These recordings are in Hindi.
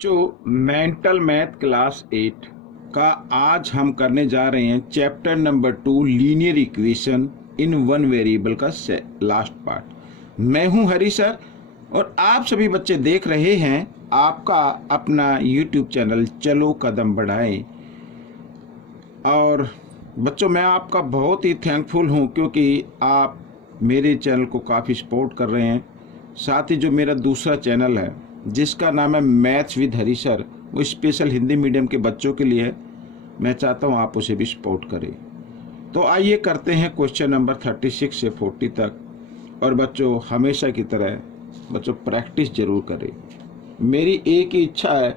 जो मेंटल मैथ क्लास 8 का आज हम करने जा रहे हैं chapter number 2 linear equation in one variable का लास्ट पार्ट। मैं हूं हरी सर और आप सभी बच्चे देख रहे हैं आपका अपना यूट्यूब चैनल चलो कदम बढ़ाएं। और बच्चों मैं आपका बहुत ही थैंकफुल हूं क्योंकि आप मेरे चैनल को काफ़ी सपोर्ट कर रहे हैं। साथ ही जो मेरा दूसरा चैनल है जिसका नाम है मैथ्स विद हरी सर, वो स्पेशल हिंदी मीडियम के बच्चों के लिए है। मैं चाहता हूँ आप उसे भी सपोर्ट करें। तो आइए करते हैं क्वेश्चन नंबर 36 से 40 तक। और बच्चों हमेशा की तरह बच्चों प्रैक्टिस जरूर करें। मेरी एक ही इच्छा है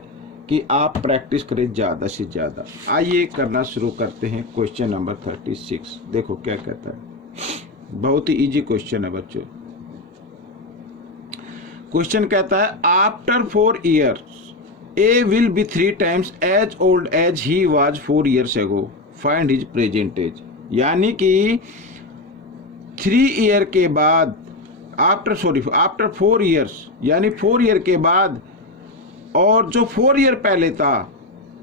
कि आप प्रैक्टिस करें ज़्यादा से ज़्यादा। आइए करना शुरू करते हैं क्वेश्चन नंबर 36। देखो क्या कहता है, बहुत ही इजी क्वेश्चन है बच्चों। क्वेश्चन कहता है after 4 years A will be 3 times as old as he was 4 years ago, find his present age. यानी कि 3 year के बाद आफ्टर 4 years यानी 4 year के बाद, और जो 4 year पहले था,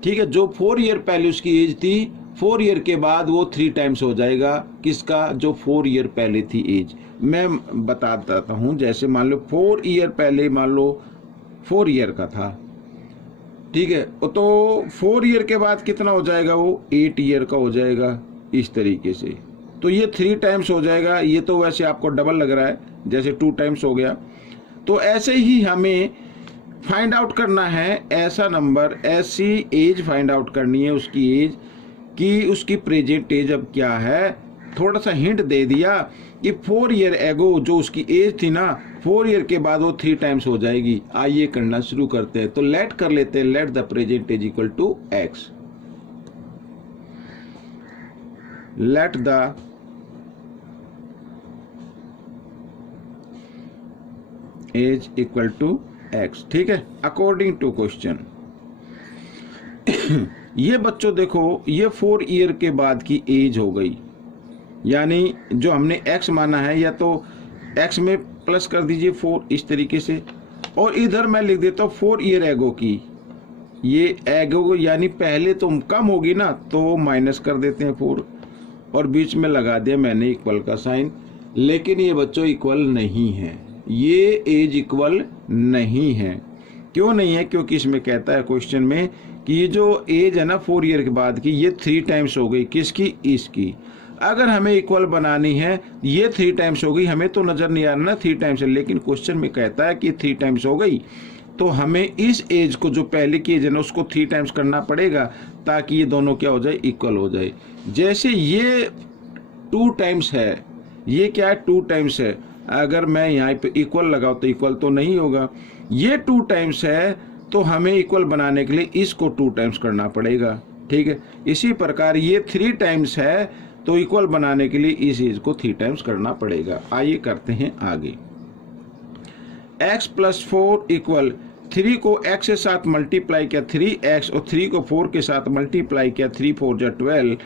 ठीक है, जो 4 year पहले उसकी एज थी, 4 year के बाद वो 3 times हो जाएगा किसका, जो 4 year पहले थी एज। मैं बता देता हूँ, जैसे मान लो 4 year पहले मान लो 4 year का था, ठीक है, तो 4 year के बाद कितना हो जाएगा, वो 8 year का हो जाएगा इस तरीके से। तो ये 3 times हो जाएगा। ये तो वैसे आपको डबल लग रहा है, जैसे 2 times हो गया। तो ऐसे ही हमें फाइंड आउट करना है ऐसा नंबर, ऐसी एज फाइंड आउट करनी है उसकी एज कि उसकी प्रेजेंट एज अब क्या है। थोड़ा सा हिंट दे दिया कि 4 year एगो जो उसकी एज थी ना, 4 year के बाद वो 3 times हो जाएगी। आइए करना शुरू करते हैं। तो लेट कर लेते हैं, let the present age equal to x. Let the age equal to x, ठीक है, अकॉर्डिंग टू क्वेश्चन। ये बच्चों देखो, ये 4 year के बाद की एज हो गई, यानी जो हमने x माना है, या तो x में प्लस कर दीजिए 4 इस तरीके से, और इधर मैं लिख देता हूँ 4 year एगो की। ये एगो यानी पहले तो कम होगी ना, तो माइनस कर देते हैं 4, और बीच में लगा दिया मैंने इक्वल का साइन। लेकिन ये बच्चों इक्वल नहीं है, ये एज इक्वल नहीं है। क्यों नहीं है? क्योंकि इसमें कहता है क्वेश्चन में कि ये जो एज है ना 4 year के बाद की, ये 3 times हो गई किसकी, इसकी। अगर हमें इक्वल बनानी है, ये 3 times हो गई, हमें तो नजर नहीं आ रहा ना 3 times है, लेकिन क्वेश्चन में कहता है कि 3 times हो गई, तो हमें इस एज को, जो पहले की एज है ना, उसको 3 times करना पड़ेगा ताकि ये दोनों क्या हो जाए, इक्वल हो जाए। जैसे ये 2 times है, ये क्या है, 2 times है। अगर मैं यहाँ पे इक्वल लगाऊं तो इक्वल तो नहीं होगा। ये 2 times है, तो हमें इक्वल बनाने के लिए इसको 2 times करना पड़ेगा, ठीक है। इसी प्रकार ये 3 times है, तो इक्वल बनाने के लिए इस एज को 3 times करना पड़ेगा। आइए करते हैं आगे। x + 4 इक्वल 3 को x के साथ मल्टीप्लाई किया 3x, और 3 को 4 के साथ मल्टीप्लाई किया 3 4 जा 12।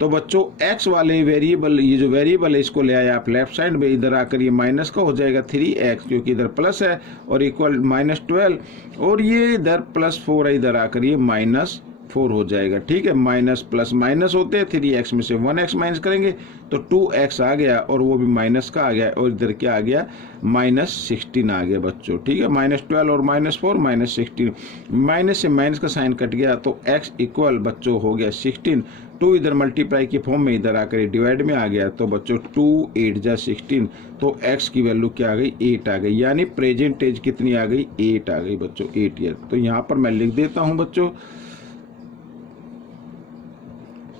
तो बच्चों x वाले वेरिएबल, ये जो वेरिएबल है इसको ले आए आप लेफ्ट साइड में, इधर आकर ये माइनस का हो जाएगा 3x, क्योंकि इधर प्लस है, और इक्वल -12, और ये इधर +4 है, इधर आकर ये -4 हो जाएगा, ठीक है। माइनस प्लस माइनस होते हैं, 3x में से 1x माइनस करेंगे तो 2x आ गया, और वो भी माइनस का आ गया, और इधर क्या आ गया, -16 आ गया बच्चों, ठीक है। -12 और -4 -16, माइनस से माइनस का साइन कट गया, तो x इक्वल बच्चों हो गया 16। 2 इधर मल्टीप्लाई के फॉर्म में, इधर आकर डिवाइड में आ गया, तो बच्चों 2 8 जा 16, तो x की वैल्यू क्या आ गई, 8 आ गई। यानी प्रेजेंट एज कितनी आ गई, 8 आ गई बच्चों, 8 ईयर। तो यहाँ पर मैं लिख देता हूँ बच्चों,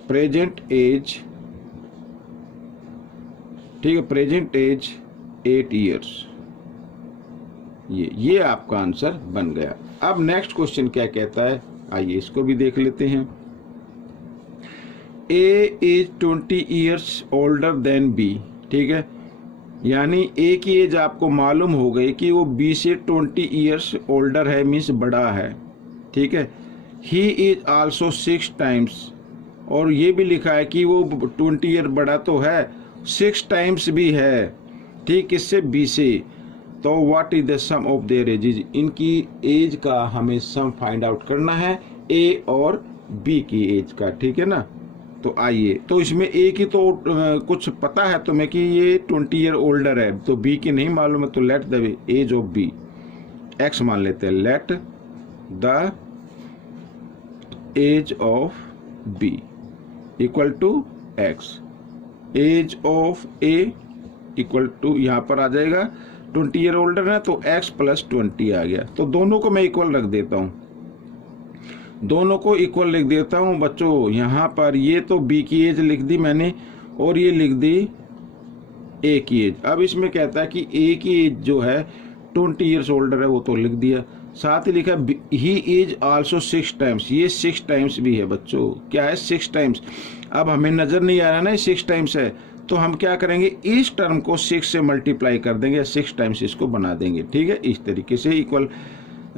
प्रेजेंट एज, ठीक है, प्रेजेंट एज 8 years। ये आपका आंसर बन गया। अब नेक्स्ट क्वेश्चन क्या कहता है, आइए इसको भी देख लेते हैं। A is 20 years older than B, ठीक है, यानी A की एज आपको मालूम हो गई कि वो B से 20 years ओल्डर है, मीन्स बड़ा है, ठीक है। He is also 6 times, और ये भी लिखा है कि वो 20 ईयर बड़ा तो है, 6 times भी है, ठीक, किससे, B से। तो what is the sum of their ages, इनकी एज का हमें सम फाइंड आउट करना है ए और बी की एज का, ठीक है ना। तो आइए, तो इसमें ए की तो कुछ पता है तुम्हें कि ये 20 ईयर ओल्डर है, तो बी की नहीं मालूम है, तो let the age of B x मान लेते हैं, let the age of B equal to x, age of A equal to, यहाँ पर आ जाएगा 20 ईयर ओल्डर है तो x प्लस 20 आ गया। तो दोनों को मैं इक्वल रख देता हूँ, दोनों को इक्वल लिख देता हूँ बच्चों। यहाँ पर ये तो b की एज लिख दी मैंने और ये लिख दी a की एज। अब इसमें कहता है कि a की एज जो है 20 ईयर्स ओल्डर है, वो तो लिख दिया, साथ ही लिखा ही एज आल्सो 6 टाइम्स, ये 6 टाइम्स भी है बच्चों। क्या है? 6 टाइम्स। अब हमें नजर नहीं आ रहा ना 6 टाइम्स है, तो हम क्या करेंगे, इस टर्म को 6 से मल्टीप्लाई कर देंगे, 6 टाइम्स इसको बना देंगे, ठीक है। इस तरीके से इक्वल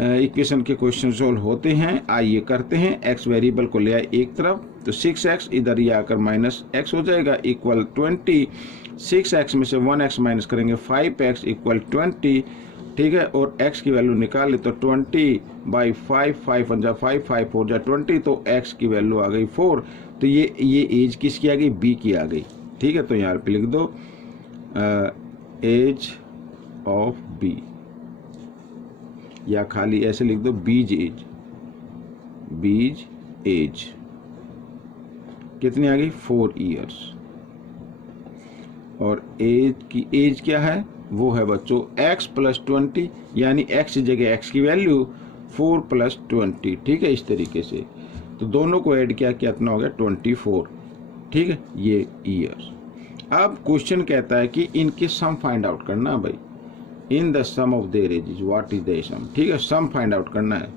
इक्वेशन के क्वेश्चन सोल्व होते हैं। आइए करते हैं। x वेरिएबल को ले आए एक तरफ, तो 6x इधर ही आकर माइनस x हो जाएगा इक्वल 20। 6x में से 1x माइनस करेंगे 5x इक्वल 20, ठीक है। और x की वैल्यू निकाल ले तो 20/5, 5 पंजा 5, 5 4 जा 20, तो x की वैल्यू आ गई 4। तो ये एज किसकी आ गई? b की आ गई, ठीक है। तो यहाँ पे लिख दो एज ऑफ बी, या खाली ऐसे लिख दो बीज एज, बीज एज कितनी आ गई? 4 इयर्स। और एज की एज क्या है? वो है बच्चों x प्लस 20, यानी x की जगह x की वैल्यू 4 प्लस 20, ठीक है। इस तरीके से तो दोनों को ऐड किया, कितना हो गया? 24, ठीक है, ये ईयर्स। अब क्वेश्चन कहता है कि इनके सम फाइंड आउट करना भाई, in the sum of their ages what is the sum, ठीक है। सम फाइंड आउट करना है,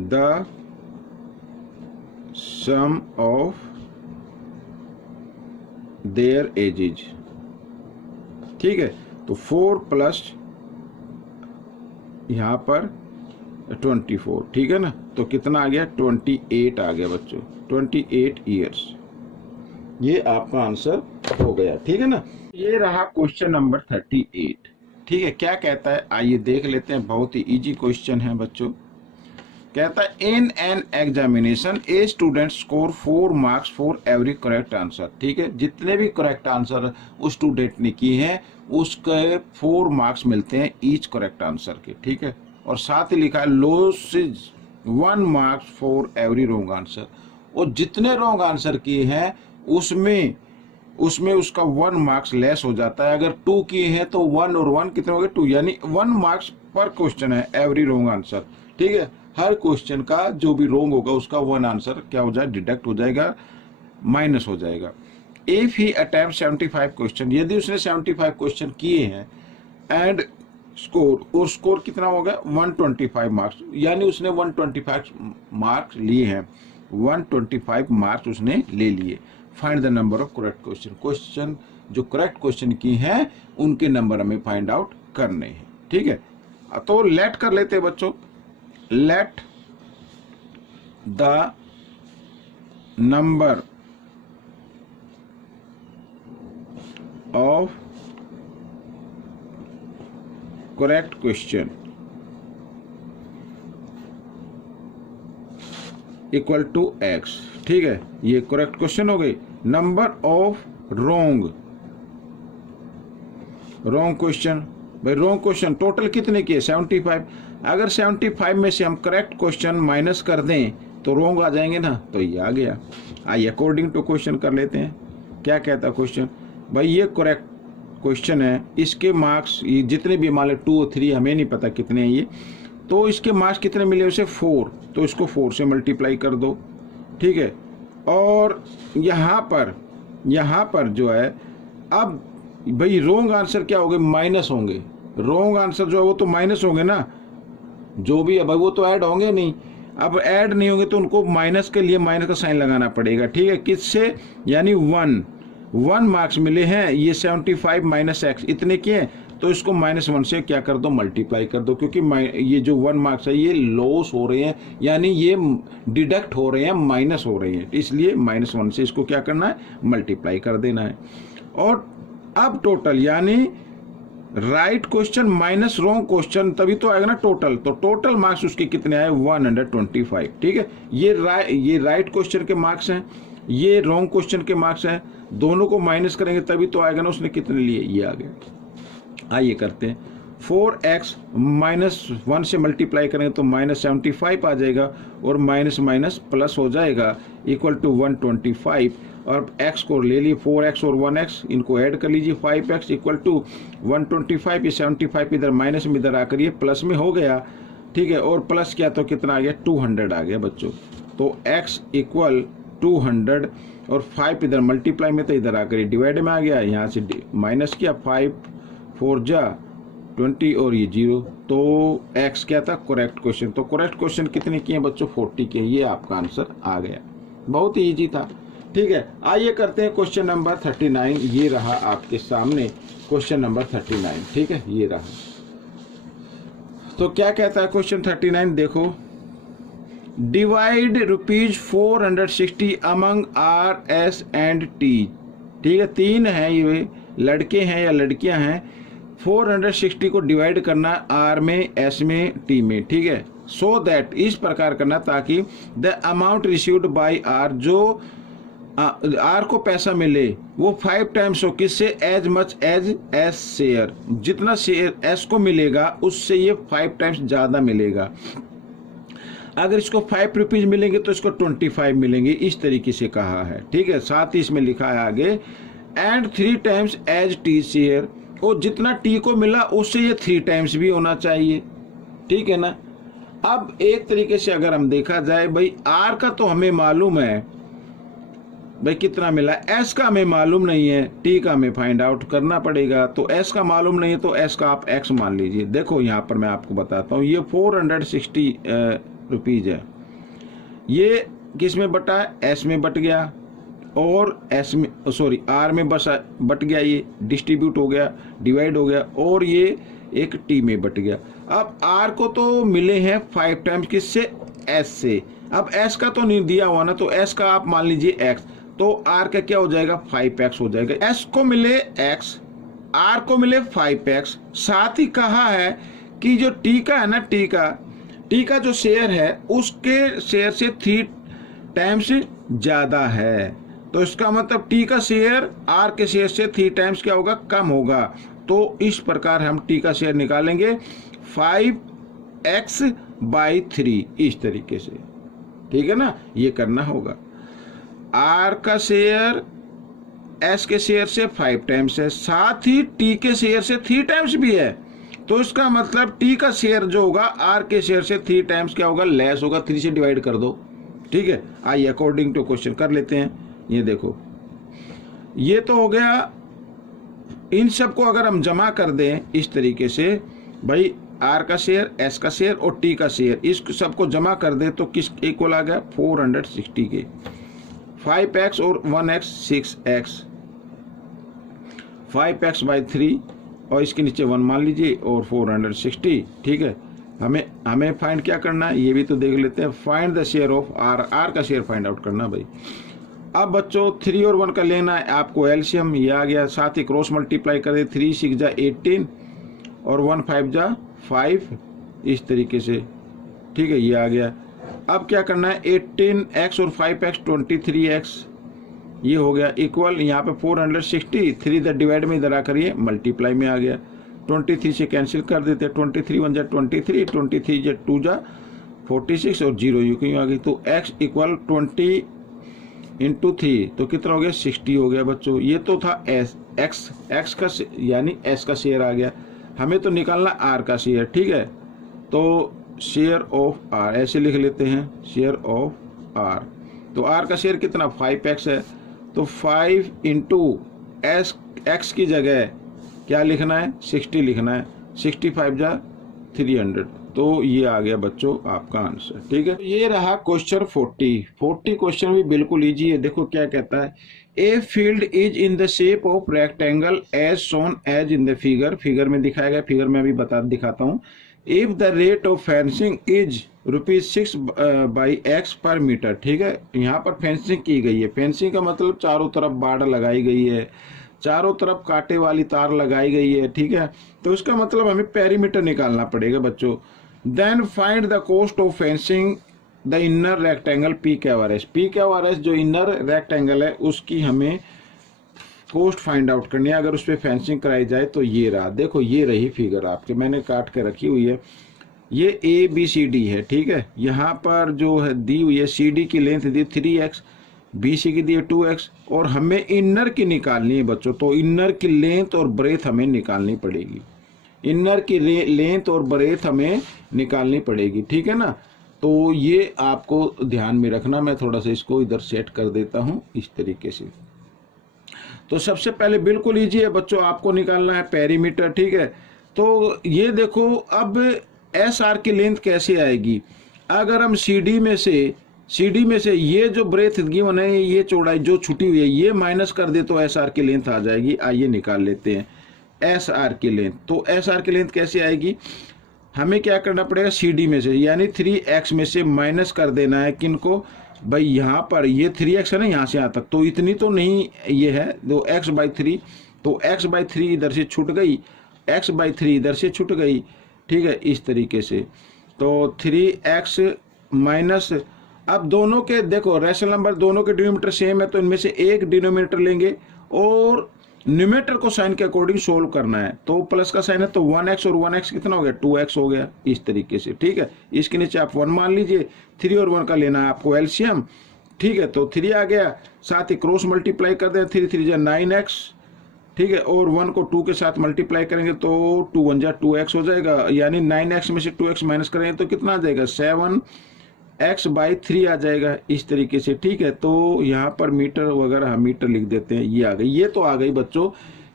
the sum of their ages, ठीक है। तो 4 प्लस यहां पर 24, ठीक है ना। तो कितना आ गया? 28 आ गया बच्चों, 28 इयर्स। ये आपका आंसर हो गया, ठीक है ना। ये रहा क्वेश्चन नंबर 38, ठीक है। क्या कहता है आइए देख लेते हैं, बहुत ही इजी क्वेश्चन है बच्चों। कहता है in an examination a student score 4 marks for every correct answer, ठीक है। जितने भी करेक्ट आंसर उस स्टूडेंट ने किए हैं उसके 4 मार्क्स मिलते हैं ईच करेक्ट आंसर के, ठीक है। और साथ ही लिखा है losses 1 marks for every wrong answer, और जितने रॉन्ग आंसर किए हैं उसमें उसका 1 मार्क्स लेस हो जाता है। अगर 2 किए हैं तो 1 और 1 कितने हो गए? 2, यानी 1 मार्क्स पर क्वेश्चन है एवरी रॉन्ग आंसर, ठीक है। हर क्वेश्चन का जो भी रॉन्ग होगा उसका 1 आंसर क्या हो जाए? डिडक्ट हो जाएगा, माइनस हो जाएगा। इफ ही अटेम्प्ट 75 क्वेश्चन, यदि उसने 75 क्वेश्चन किए हैं एंड स्कोर, और स्कोर कितना हो गया? 125 मार्क्स, यानी उसने 125 मार्क्स लिए हैं, 125 मार्क्स उसने ले लिए। Find the number of correct question, question जो करेक्ट क्वेश्चन की हैं उनके नंबर हमें फाइंड आउट करने हैं, ठीक है। तो लेट कर लेते हैं बच्चों, let the number of correct question equal to x, ठीक है। ये करेक्ट क्वेश्चन हो गई। नंबर ऑफ रॉन्ग क्वेश्चन, भाई रॉन्ग क्वेश्चन टोटल कितने किए? 75। अगर 75 में से हम करेक्ट क्वेश्चन माइनस कर दें तो रॉन्ग आ जाएंगे ना, तो ये आ गया। आइए अकॉर्डिंग टू क्वेश्चन कर लेते हैं। क्या कहता है क्वेश्चन? भाई ये करेक्ट क्वेश्चन है, इसके मार्क्स ये जितने भी मान लो 2 और 3 हमें नहीं पता कितने हैं ये, तो इसके मार्क्स कितने मिले उसे? 4, तो इसको 4 से मल्टीप्लाई कर दो, ठीक है। और यहाँ पर जो है, अब भाई रॉन्ग आंसर क्या होंगे? माइनस होंगे। रॉन्ग आंसर जो है वो तो माइनस होंगे ना, जो भी है भाई वो तो ऐड होंगे नहीं। अब ऐड नहीं होंगे तो उनको माइनस के लिए माइनस का साइन लगाना पड़ेगा, ठीक है। किससे? यानी 1 मार्क्स मिले हैं, ये 75 माइनस x इतने किए, तो इसको -1 से क्या कर दो? मल्टीप्लाई कर दो, क्योंकि ये जो 1 मार्क्स है ये लॉस हो रहे हैं, यानी ये डिडक्ट हो रहे हैं, माइनस हो रहे हैं, इसलिए -1 से इसको क्या करना है? मल्टीप्लाई कर देना है। और अब टोटल यानी right question minus wrong question, तभी तो आएगा ना टोटल। तो टोटल मार्क्स उसके कितने आए? 125। ठीक है, ये राइट क्वेश्चन के मार्क्स हैं, ये रॉन्ग क्वेश्चन के मार्क्स हैं, दोनों को माइनस करेंगे तभी तो आएगा ना उसने कितने लिए, ये आ गया। आइए करते हैं। 4x -1 से मल्टीप्लाई करेंगे तो -75 आ जाएगा, और माइनस माइनस प्लस हो जाएगा, इक्वल टू 125। और x को ले लिए 4x और 1x, इनको ऐड कर लीजिए, 5x इक्वल टू 125। ये 75 इधर माइनस में इधर आकर ये प्लस में हो गया। ठीक है, और प्लस किया तो कितना आ गया? 200 आ गया बच्चों। तो x इक्वल 200, और 5 इधर मल्टीप्लाई में तो इधर आकर ये डिवाइड में आ गया, यहाँ से माइनस किया, 5 4 जा 20 और ये 0। तो x क्या था? Correct question. तो करेक्ट क्वेश्चन कितने किए बच्चों? 40 के। ये आपका आंसर आ गया, बहुत ही इजी था। ठीक है, आइए करते हैं क्वेश्चन नंबर 39। ये रहा आपके सामने क्वेश्चन नंबर 39। ठीक है, ये रहा। तो क्या कहता है क्वेश्चन 39? देखो, divide ₹460 among R, S and T। ठीक है, 3 हैं, ये लड़के हैं या लड़कियां हैं। 460 को डिवाइड करना R में, S में, T में। ठीक है, सो दैट, इस प्रकार करना ताकि the amount received by R, जो R को पैसा मिले वो 5 टाइम्स हो, किससे? As much as S share, जितना शेयर S को मिलेगा उससे ये 5 टाइम्स ज़्यादा मिलेगा। अगर इसको 5 रुपीज़ मिलेंगे तो इसको 25 मिलेंगे, इस तरीके से कहा है। ठीक है, साथ ही इसमें लिखा है आगे, and 3 times as T share, और जितना T को मिला उससे ये 3 टाइम्स भी होना चाहिए। ठीक है ना। अब एक तरीके से अगर हम देखा जाए, भाई R का तो हमें मालूम है भाई कितना मिला, S का हमें मालूम नहीं है, T का हमें फाइंड आउट करना पड़ेगा। तो S का मालूम नहीं है तो S का आप X मान लीजिए। देखो यहाँ पर मैं आपको बताता हूँ, ये 460 रुपीज़ है, ये किस में बटा है? S में बट गया, और S में सॉरी R में बट गया, ये डिस्ट्रीब्यूट हो गया, डिवाइड हो गया, और ये एक T में बट गया। अब R को तो मिले हैं 5 टाइम्स, किससे? S से। अब S का तो नहीं दिया हुआ ना, तो S का आप मान लीजिए X, तो R का क्या हो जाएगा? 5x हो जाएगा। S को मिले x, R को मिले 5x। साथ ही कहा है कि जो T का है ना, T का जो शेयर है उसके शेयर से 3 टाइम्स ज़्यादा है। तो इसका मतलब T का शेयर R के शेयर से 3 टाइम्स क्या होगा? कम होगा। तो इस प्रकार हम T का शेयर निकालेंगे 5x/3, इस तरीके से। ठीक है ना, ये करना होगा। R का शेयर S के शेयर से 5 टाइम्स है, साथ ही T के शेयर से 3 टाइम्स भी है। तो इसका मतलब T का शेयर जो होगा R के शेयर से 3 टाइम्स क्या होगा? लेस होगा। 3 से डिवाइड कर दो। ठीक है, आइए अकॉर्डिंग टू क्वेश्चन कर लेते हैं। ये देखो, ये तो हो गया। इन सबको अगर हम जमा कर दें इस तरीके से, भाई R का शेयर, S का शेयर और T का शेयर, इस सबको जमा कर दे तो किस इक्वल आ गया? 460 के। 5x और 1x 6x, 5x/3, और इसके नीचे 1 मान लीजिए, और 460। ठीक है, हमें फाइंड क्या करना है, ये भी तो देख लेते हैं। Find the share of R का शेयर फाइंड आउट करना भाई। अब बच्चों 3 और 1 का लेना है आपको एलसीएम, ये आ गया। साथ ही क्रॉस मल्टीप्लाई कर दे, 3 6 जा 18 और 1 5 जा 5, इस तरीके से। ठीक है, ये आ गया। अब क्या करना है, 18x और 5x 23x, ये हो गया इक्वल। यहाँ पे 460, 3 इधर डिवाइड में इधर आकर ये मल्टीप्लाई में आ गया। 23 से कैंसिल कर देते, 23 1 जा 23, 23 जा 2 जा 46, और 0 यू क्यों आ गई। तो x इक्वल 20 × 3, तो कितना हो गया? 60 हो गया बच्चों। ये तो था x का यानी S का शेयर आ गया। हमें तो निकालना R का शेयर। ठीक है, तो शेयर ऑफ R ऐसे लिख लेते हैं, शेयर ऑफ R। तो R का शेयर कितना? 5x है, तो 5 × x की जगह क्या लिखना है? 60 लिखना है। 65 जा 300, तो ये आ गया बच्चों आपका आंसर। ठीक है, ये रहा क्वेश्चन 40 क्वेश्चन भी बिल्कुल इजी है। देखो क्या कहता है, a field is in the shape of rectangle as shown as in the figure में दिखाया गया। फिगर में अभी दिखाता हूँ। If the rate of fencing is ₹6/x per metre. ठीक है, यहाँ पर फेंसिंग की गई है। फेंसिंग का मतलब चारों तरफ बाड़ लगाई गई है, चारों तरफ कांटे वाली तार लगाई गई है, ठीक है। तो इसका मतलब हमें पेरीमीटर निकालना पड़ेगा बच्चों। Then find the cost of fencing the inner rectangle P Q R S. P Q R S जो इनर रेक्टेंगल है उसकी हमें कोस्ट फाइंड आउट करनी है। अगर उस पर फेंसिंग कराई जाए तो ये रहा, देखो ये रही फिगर आपके, मैंने काट के रखी हुई है। ये ए बी सी डी है, ठीक है। यहाँ पर जो है दी हुई है सी डी की लेंथ दी 3x, बी सी की दी 2x, और हमें इनर की निकालनी है बच्चों। तो इनर की लेंथ और ब्रेथ हमें निकालनी पड़ेगी, इनर की लेंथ और ब्रेथ हमें निकालनी पड़ेगी, ठीक है ना। तो ये आपको ध्यान में रखना। मैं थोड़ा सा इसको इधर सेट कर देता हूँ इस तरीके से। तो सबसे पहले बिल्कुल इजी है बच्चों, आपको निकालना है पेरीमीटर, ठीक है। तो ये देखो अब एस आर की लेंथ कैसे आएगी। अगर हम सी डी में से ये जो ब्रेथ गिवन है, ये चौड़ाई जो छुटी हुई है, ये माइनस कर दे तो एस आर की लेंथ आ जाएगी। आइए निकाल लेते हैं एस आर की लेंथ। तो एस आर की लेंथ कैसे आएगी, हमें क्या करना पड़ेगा, सी डी में से यानी 3x में से माइनस कर देना है किनको भाई, यहाँ पर ये 3x है ना, यहाँ से यहाँ तक, तो इतनी तो नहीं ये है, तो x/3, तो x/3 इधर से छूट गई, x/3 इधर से छूट गई, ठीक है, इस तरीके से। तो 3x माइनस, अब दोनों के देखो रेशनल नंबर दोनों के डिनोमिनेटर सेम है, तो इनमें से एक डिनोमिनेटर लेंगे और न्यूमेटर को साइन के अकॉर्डिंग सोल्व करना है। तो प्लस का साइन है तो 1x और 1x कितना हो गया, 2x हो गया, इस तरीके से, ठीक है। इसके नीचे आप 1 मान लीजिए, 3 और 1 का लेना है आपको एलसीएम, ठीक है। तो 3 आ गया, साथ ही क्रॉस मल्टीप्लाई कर दें, 3 3 जा 9x, ठीक है, और 1 को 2 के साथ मल्टीप्लाई करेंगे तो 2 1 जा 2x हो जाएगा, यानी 9x में से 2x माइनस करेंगे तो कितना आ जाएगा, 7x/3 आ जाएगा, इस तरीके से, ठीक है। तो यहाँ पर मीटर वगैरह हम मीटर लिख देते हैं, ये आ गई, ये तो आ गई बच्चों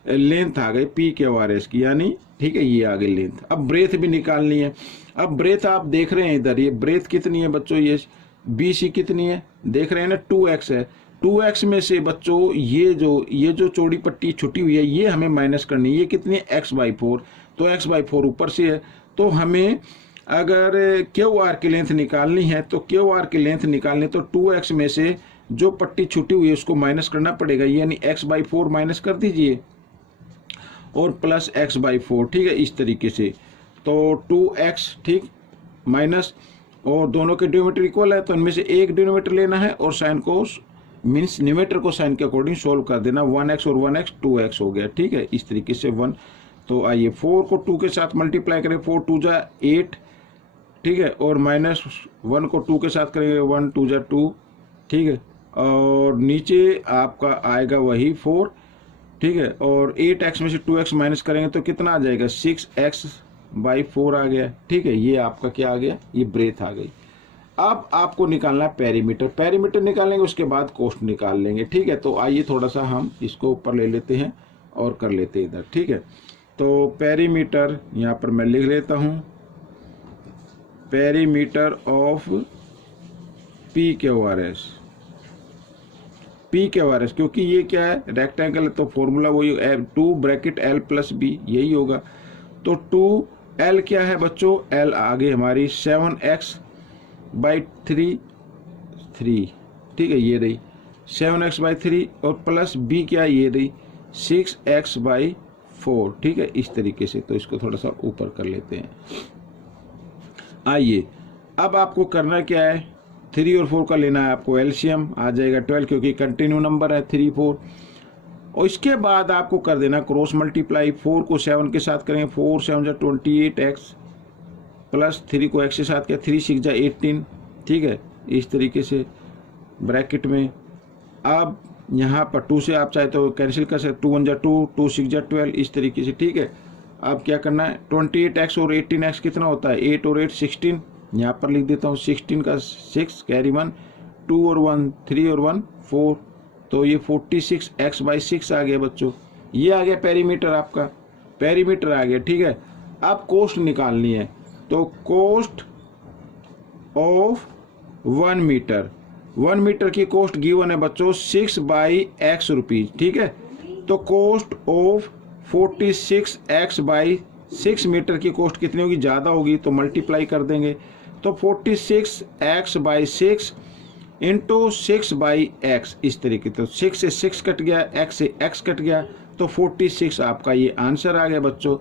लेंथ आ गई पी क्यू आर एस की, यानी ठीक है ये आ गई लेंथ। अब ब्रेथ भी निकालनी है। अब ब्रेथ आप देख रहे हैं इधर, ये ब्रेथ कितनी है बच्चों, ये बी सी कितनी है देख रहे हैं ना, 2x है। 2x में से बच्चों ये जो चौड़ी पट्टी छुटी हुई है ये हमें माइनस करनी है, ये कितनी है, x/4, तो x/4 ऊपर से है। तो हमें अगर क्यू आर की लेंथ निकालनी है, तो क्यू आर की लेंथ निकालनी तो 2x में से जो पट्टी छुटी हुई है उसको माइनस करना पड़ेगा, यानी x/4 माइनस कर दीजिए और प्लस x/4, ठीक है, इस तरीके से। तो 2x, ठीक, माइनस, और दोनों के डिनोमिनेटर इक्वल है तो इनमें से एक डिनोमिनेटर लेना है और साइन को मीन्स न्यूमेटर को साइन के अकॉर्डिंग सोल्व कर देना। 1x और 1x 2x हो गया, ठीक है, इस तरीके से 1। तो आइए 4 को 2 के साथ मल्टीप्लाई करें, 4 2 जा 8, ठीक है, और माइनस 1 को 2 के साथ करेंगे, 1 2 जा 2, ठीक है, और नीचे आपका आएगा वही 4, ठीक है, और 8x में से 2x माइनस करेंगे तो कितना आ जाएगा, 6x/4 आ गया, ठीक है। ये आपका क्या आ गया, ये ब्रेथ आ गई। अब आपको निकालना है पेरीमीटर। पेरीमीटर निकालेंगे उसके बाद कोस्ट निकाल लेंगे, ठीक है। तो आइए थोड़ा सा हम इसको ऊपर ले लेते हैं और कर लेते हैं इधर, ठीक है। तो पेरीमीटर यहाँ पर मैं लिख लेता हूँ, perimeter of P Q R S, P Q R S, क्योंकि ये क्या है रेक्टेंगल है तो फॉर्मूला वही 2 ब्रैकेट L + B यही होगा। तो 2L क्या है बच्चों, L आगे हमारी 7x/3, ठीक है, ये रही 7x/3, और प्लस B क्या है, ये रही 6x/4, ठीक है, इस तरीके से। तो इसको थोड़ा सा ऊपर कर लेते हैं। आइए अब आपको करना क्या है, 3 और 4 का लेना है आपको एलसीएम, आ जाएगा 12 क्योंकि कंटिन्यू नंबर है 3 4, और इसके बाद आपको कर देना क्रॉस मल्टीप्लाई। 4 को 7 के साथ करेंगे, 4 7 जा 28x, प्लस 3 को x के साथ किया, 3 6 जा 18, ठीक है, इस तरीके से ब्रैकेट में। अब यहाँ पर 2 से आप चाहे तो कैंसिल कर सकते, 2 1 जा 2, 2 6 जा 12, इस तरीके से, ठीक है। अब क्या करना है, 28x और 18x कितना होता है, 8 और 8 16, यहाँ पर लिख देता हूँ 16 का 6 कैरी 1, 2 और 1 3 और 1 4, तो ये 46x/6 आ गया बच्चों। ये आ गया पेरीमीटर, आपका पेरीमीटर आ गया, ठीक है। अब कोस्ट निकालनी है, तो कोस्ट ऑफ 1 मीटर, 1 मीटर की कोस्ट गिवन है बच्चों 6/x रुपीज, ठीक है। तो कोस्ट ऑफ 46x/6 मीटर की कोस्ट कितनी होगी, ज़्यादा होगी तो मल्टीप्लाई कर देंगे। तो 46x/6 इंटू 6/x, इस तरीके। तो 6 से 6 कट गया, x से x कट गया, तो 46 आपका ये आंसर आ गया बच्चों।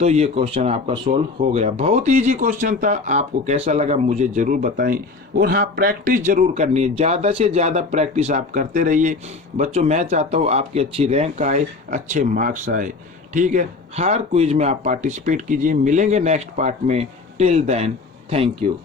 तो ये क्वेश्चन आपका सोल्व हो गया। बहुत इजी क्वेश्चन था। आपको कैसा लगा मुझे ज़रूर बताएं। और हाँ, प्रैक्टिस ज़रूर करनी है, ज़्यादा से ज़्यादा प्रैक्टिस आप करते रहिए बच्चों। मैं चाहता हूँ आपकी अच्छी रैंक आए, अच्छे मार्क्स आए। ठीक है, हर क्विज में आप पार्टिसिपेट कीजिए। मिलेंगे नेक्स्ट पार्ट में। Till then, thank you.